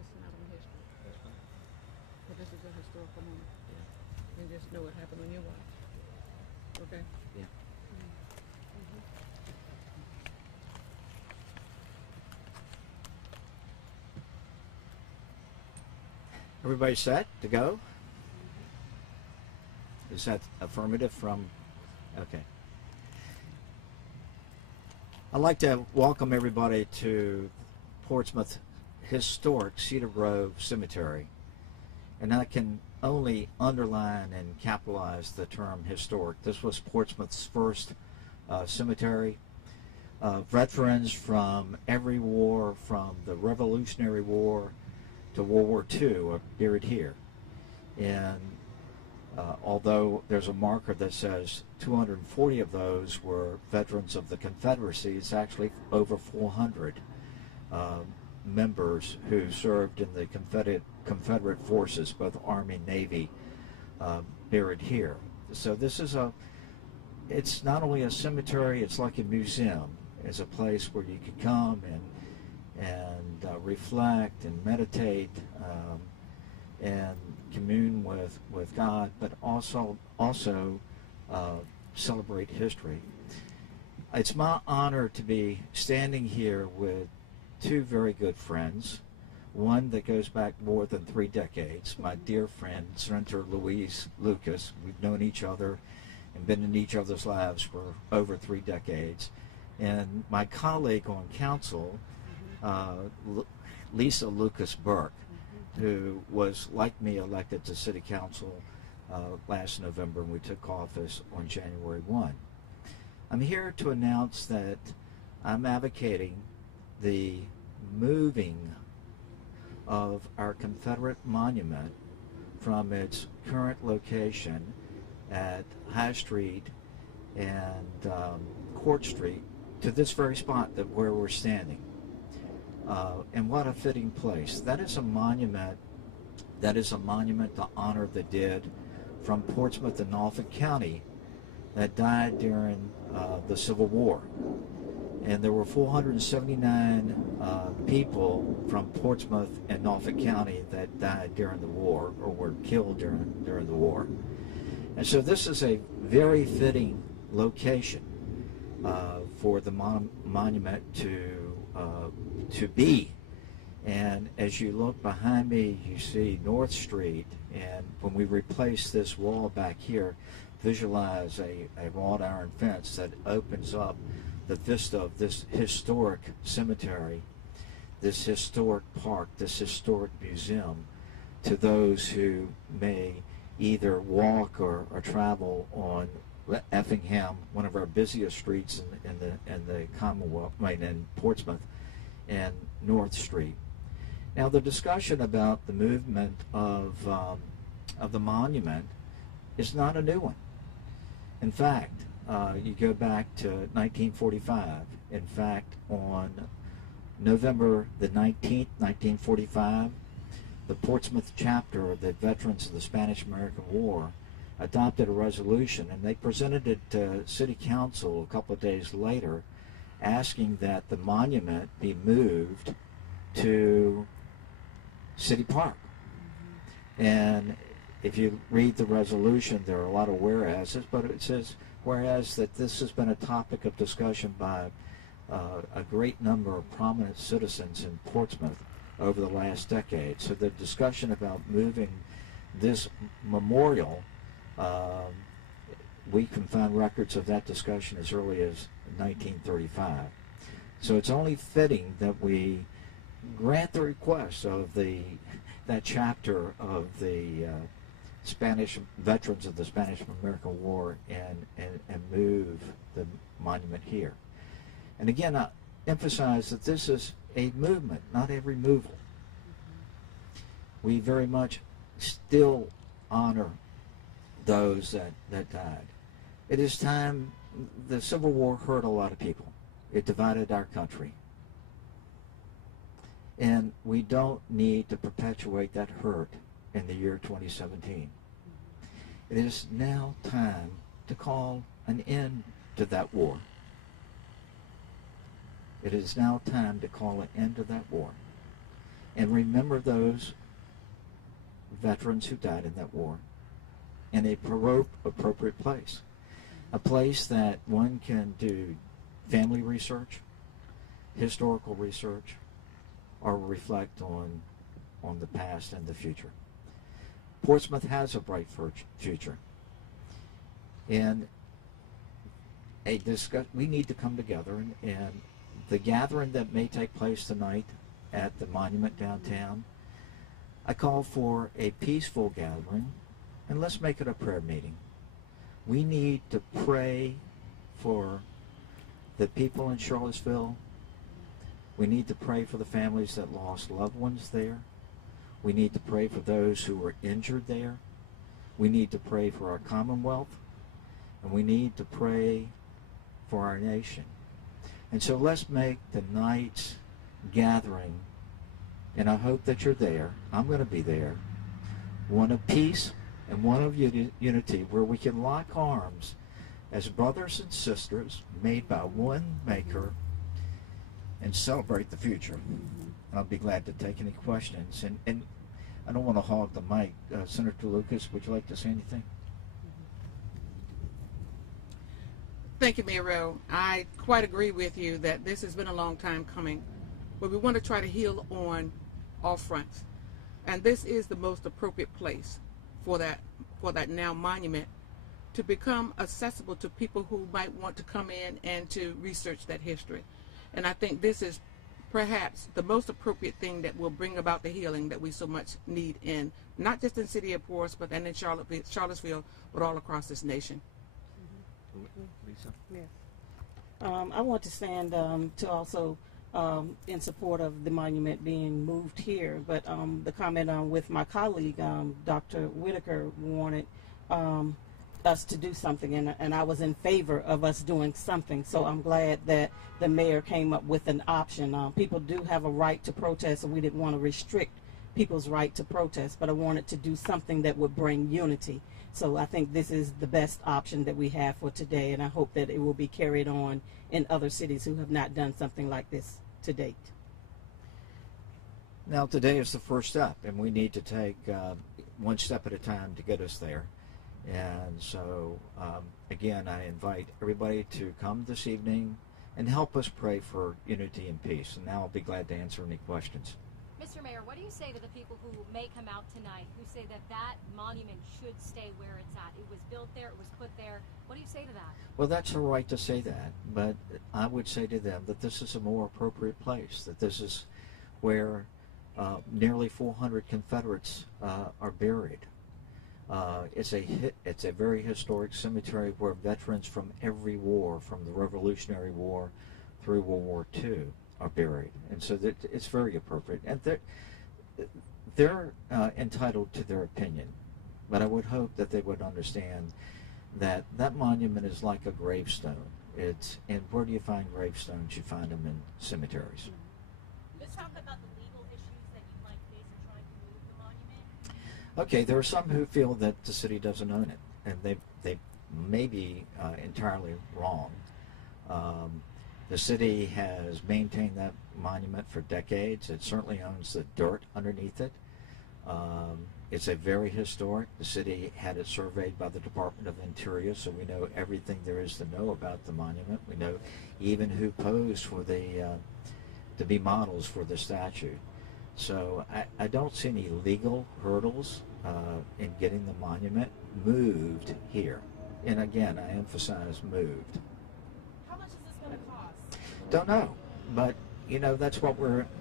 It's not on history. That's fine. But this is a historical moment. Yeah. And just know what happened on your watch. Okay? Yeah. Everybody set to go? Is that affirmative from? Okay. I'd like to welcome everybody to Portsmouth Historic Cedar Grove Cemetery. And I can only underline and capitalize the term historic. This was Portsmouth's first cemetery. Veterans from every war, from the Revolutionary War to World War II, are buried here. And although there's a marker that says 240 of those were veterans of the Confederacy, it's actually over 400 members who served in the Confederate forces, both Army and Navy, buried here. So this is it's not only a cemetery, it's like a museum. It's a place where you can come and reflect and meditate and commune with God, but also celebrate history. It's my honor to be standing here with two very good friends, one that goes back more than 3 decades, my dear friend, Senator Louise Lucas. We've known each other and been in each other's lives for over 3 decades. And my colleague on council, Lisa Lucas Burke, who was, like me, elected to City Council last November, and we took office on January 1. I'm here to announce that I'm advocating the moving of our Confederate monument from its current location at High Street and Court Street to this very spot where we're standing. And what a fitting place. That is a monument to honor the dead from Portsmouth and Norfolk County that died during the Civil War. And there were 479 people from Portsmouth and Norfolk County that died during the war or were killed during the war. And so this is a very fitting location for the monument to be. And as you look behind me, you see North Street, and when we replace this wall back here, visualize a wrought iron fence that opens up the vista of this historic cemetery, this historic park, this historic museum to those who may either walk or travel on Effingham, one of our busiest streets in the Commonwealth, in Portsmouth, and North Street. Now, the discussion about the movement of the monument is not a new one. In fact, you go back to 1945. In fact, on November the 19th, 1945, the Portsmouth chapter of the Veterans of the Spanish-American War adopted a resolution, and they presented it to City Council a couple of days later, asking that the monument be moved to City Park. And if you read the resolution, there are a lot of whereases, but it says, whereas that this has been a topic of discussion by a great number of prominent citizens in Portsmouth over the last decade. So the discussion about moving this memorial, we can find records of that discussion as early as 1935. So it's only fitting that we grant the request of that chapter of the Spanish veterans of the Spanish-American War and move the monument here. And again, I emphasize that this is a movement, not a removal. We very much still honor those that died. It is time. The Civil War hurt a lot of people. It divided our country. And we don't need to perpetuate that hurt in the year 2017. It is now time to call an end to that war. It is now time to call an end to that war. and remember those veterans who died in that war in a appropriate place. A place that one can do family research, historical research, or reflect on the past and the future. Portsmouth has a bright future. And we need to come together, and the gathering that may take place tonight at the monument downtown, I call for a peaceful gathering, and let's make it a prayer meeting. We need to pray for the people in Charlottesville. We need to pray for the families that lost loved ones there. We need to pray for those who were injured there. We need to pray for our Commonwealth, and we need to pray for our nation. And so let's make tonight's gathering, and I hope that you're there. I'm going to be there. One of peace and one of unity, where we can lock arms as brothers and sisters made by one maker and celebrate the future. I'll be glad to take any questions. And I don't want to hog the mic. Senator Lucas, would you like to say anything? Thank you, Mayor Rowe. I quite agree with you that this has been a long time coming, but we want to try to heal on all fronts. And this is the most appropriate place for that now monument to become accessible to people who might want to come in and to research that history. And I think this is perhaps the most appropriate thing that will bring about the healing that we so much need in, not just in the city of Portsmouth and in Charlottesville, but all across this nation. Lisa? Yes. I want to stand to also in support of the monument being moved here, but the comment with my colleague, Dr. Whitaker, wanted us to do something, and I was in favor of us doing something. So I'm glad that the mayor came up with an option. People do have a right to protest, and we didn't want to restrict people's right to protest, but I wanted to do something that would bring unity. So I think this is the best option that we have for today, and I hope that it will be carried on in other cities who have not done something like this to date. Now today is the first step, and we need to take one step at a time to get us there. And so again, I invite everybody to come this evening and help us pray for unity and peace. And now I'll be glad to answer any questions. Mr. Mayor, what do you say to the people who may come out tonight who say that that monument should stay where it's at? It was built there, it was put there. What do you say to that? Well, that's a right to say that, but I would say to them that this is a more appropriate place, that this is where nearly 400 Confederates are buried. It's a very historic cemetery where veterans from every war, from the Revolutionary War through World War II, are buried, and so that it's very appropriate. And they're entitled to their opinion, but I would hope that they would understand that that monument is like a gravestone. And where do you find gravestones? You find them in cemeteries. Let's talk about the legal issues that you might face in trying to move the monument. Okay, there are some who feel that the city doesn't own it, and they may be entirely wrong. The city has maintained that monument for decades. It certainly owns the dirt underneath it. It's a very historic. The city had it surveyed by the Department of Interior, so we know everything there is to know about the monument. We know even who posed for to be models for the statue. So I don't see any legal hurdles in getting the monument moved here. And again, I emphasize moved. How much is this going to cost? Don't know, but you know, that's what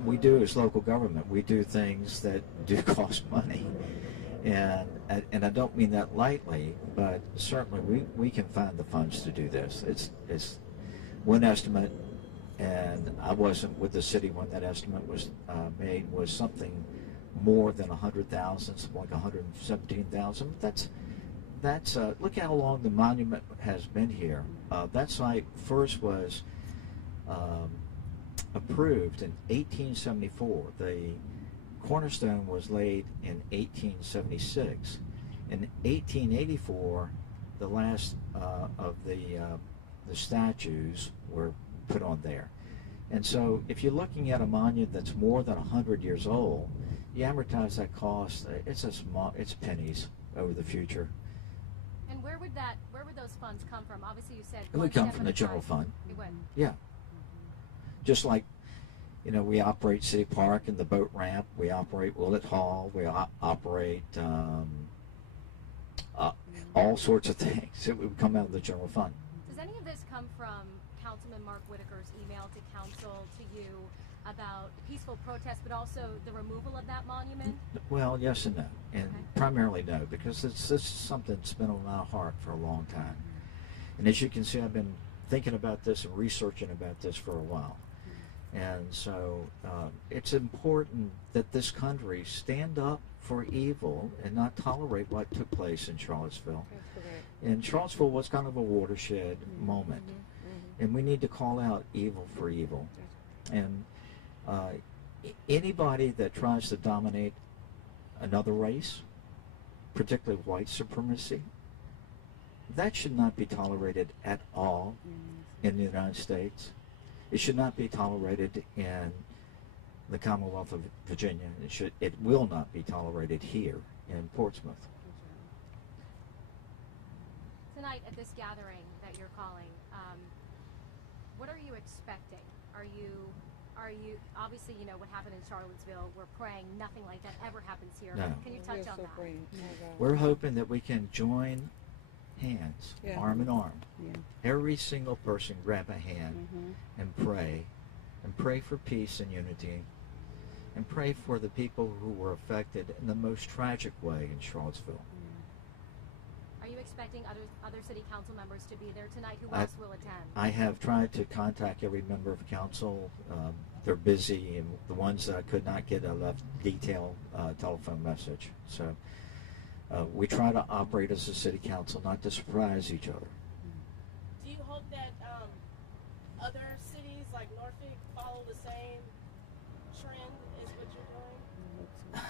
we do as local government. We do things that do cost money, and I don't mean that lightly, but certainly we can find the funds to do this. It's one estimate, and I wasn't with the city when that estimate was made, was something more than 100,000, something like 117,000. That's look how long the monument has been here. That site first was approved in 1874. The cornerstone was laid in 1876. In 1884, the last of the statues were put on there. And so if you're looking at a monument that's more than 100 years old, you amortize that cost, it's pennies over the future. And where would those funds come from? Obviously you said It would come from the general fund. It would. Yeah. Just like, we operate City Park and the boat ramp, we operate Willett Hall, we operate all sorts of things. It would come out of the general fund. Does any of this come from Councilman Mark Whitaker's email to council, to you, about peaceful protest, but also the removal of that monument? Well, yes and no. And primarily no, because this is something that's been on my heart for a long time. And as you can see, I've been thinking about this and researching about this for a while. And so it's important that this country stand up for evil and not tolerate what took place in Charlottesville. And Charlottesville was kind of a watershed moment. And we need to call out evil for evil. And anybody that tries to dominate another race, particularly white supremacy, that should not be tolerated at all in the United States. It should not be tolerated in the Commonwealth of Virginia. It will not be tolerated here in Portsmouth. Tonight at this gathering that you're calling, what are you expecting? Are you obviously, what happened in Charlottesville, we're praying nothing like that ever happens here. No. Can you touch on that? We're hoping that we can join hands, arm in arm. Every single person grab a hand and pray for peace and unity, and pray for the people who were affected in the most tragic way in Charlottesville. Are you expecting other city council members to be there tonight? Who else will attend? I have tried to contact every member of council. They're busy, and the ones that I could not get, I left detailed telephone message. So we try to operate as a city council, not to surprise each other. Do you hope that other cities like Norfolk follow the same trend as what you're doing?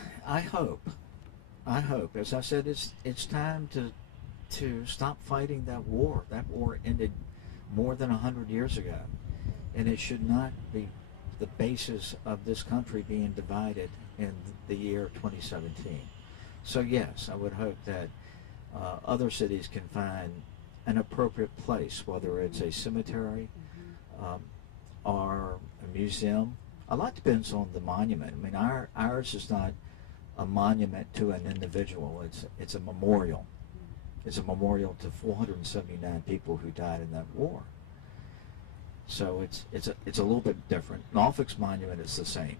I hope. As I said, it's time to stop fighting that war. That war ended more than 100 years ago, and it should not be the basis of this country being divided in the year 2017. So yes, I would hope that other cities can find an appropriate place, whether it's a cemetery or a museum. A lot depends on the monument. I mean, ours is not a monument to an individual. It's a memorial. It's a memorial to 479 people who died in that war. So it's a little bit different. Norfolk's monument is the same.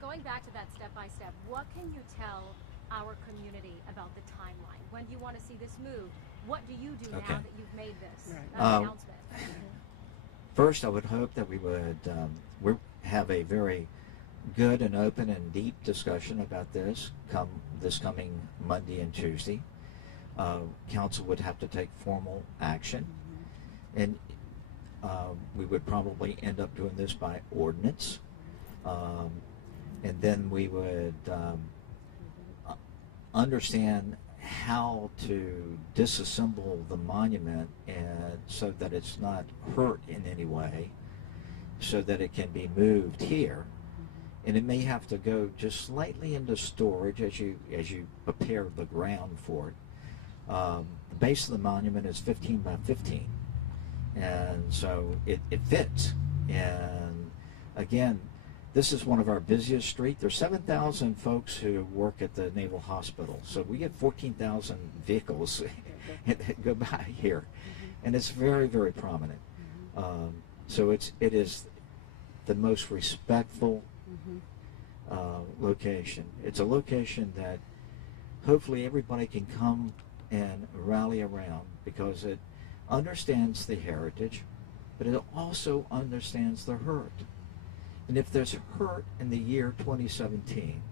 Going back to that step by step, what can you tell our community about the timeline? When do you want to see this move? What do you do now that you've made this announcement? First, I would hope that we would have a very good and open and deep discussion about this coming Monday and Tuesday. Council would have to take formal action, and we would probably end up doing this by ordinance, and then we would understand how to disassemble the monument and so that it's not hurt in any way, so that it can be moved here. And it may have to go just slightly into storage as you prepare the ground for it. The base of the monument is 15 by 15, and so it fits. And again, this is one of our busiest streets. There's 7,000 folks who work at the Naval Hospital, so we get 14,000 vehicles that go by here, and it's very, very prominent. So it is the most respectful location. It's a location that hopefully everybody can come and rally around, because it understands the heritage, but it also understands the hurt. And if there's hurt in the year 2017,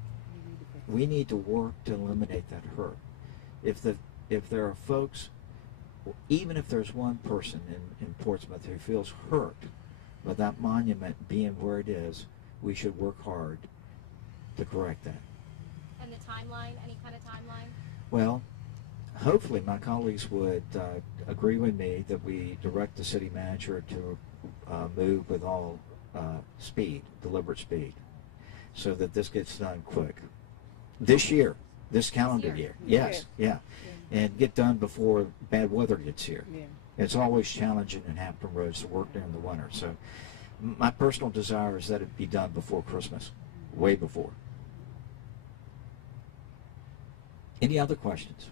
we need to work to eliminate that hurt. If there are folks, even if there's one person in Portsmouth who feels hurt by that monument being where it is, we should work hard to correct that. And the timeline, any kind of timeline? Well, hopefully my colleagues would agree with me that we direct the city manager to move with all speed, deliberate speed, so that this gets done quick. This year, this calendar year. Yes, yeah. And get done before bad weather gets here. Yeah. It's always challenging in Hampton Roads to work during the winter. So my personal desire is that it be done before Christmas, way before. Any other questions?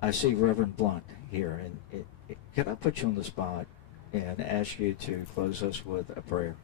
I see Reverend Blunt here, and could I put you on the spot and ask you to close us with a prayer?